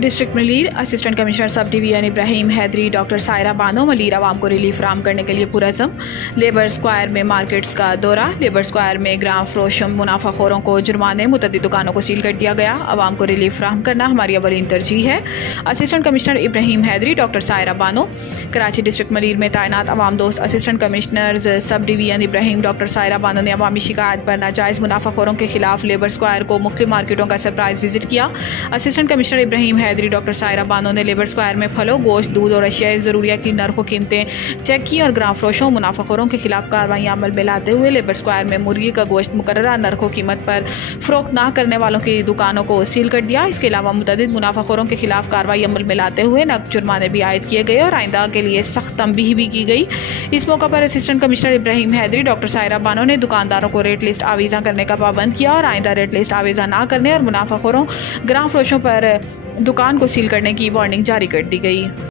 District Malir assistant commissioner sub division Ibrahim Haidri doctor Saira Bano Malir आवाम को relief फराहम करने के लिए पुरज़म। लेबर स्क्वायर में मार्केट्स का दौरा। लेबर स्क्वायर में ग्राम फरोशम मुनाफाखोरों को जुर्माने, मुतअद्दिद दुकानों को सील कर दिया गया। आवाम को रिलीफ फराहम करना हमारी अवलीन तरजीह है। Assistant commissioner Ibrahim Haidri doctor Saira Bano. Karachi district Malir में तैनात अवाम दोस्त assistant commissioner sub division Ibrahim doctor Saira Bano ने अवामी शिकायत पर नाजायज़ मुनाफाखोरों के खिलाफ लेबर स्क्वायर को मुख्तलिफ मार्केटों का सरप्राइज विजिट किया। Assistant commissioner Ibrahim Haidri doctor Saira Bano ने लेबर स्क्वायर में फलों, गोश्त, दूध और अशियाए ज़रूरिया की नरखों कीमतें चेक की और ग्राम फरोशों मुनाफाखोरों के खिलाफ कार्रवाई अमल में लाते हुए लेबर स्क्वायर में मुर्गी का गोश्त मुकर्ररा नरखों कीमत पर फ़रोख्त न करने वालों की दुकानों को सील कर दिया। इसके अलावा मुतअद्दिद मुनाफाखोरों के खिलाफ कार्रवाई अमल में लाते हुए नक़द जुर्माने भी आयद किए गए और आइंदा के लिए सख्त तंबीह भी की गई। इस मौका पर assistant commissioner Ibrahim Haidri doctor Saira Bano ने दुकानदारों को रेट लिस्ट आवीज़ा करने का पाबंद किया और आइंदा रेट लिस्ट आवीज़ा न करने और मुनाफाखोरों ग्राम फरोशों पर दुकान को सील करने की वार्निंग जारी कर दी गई।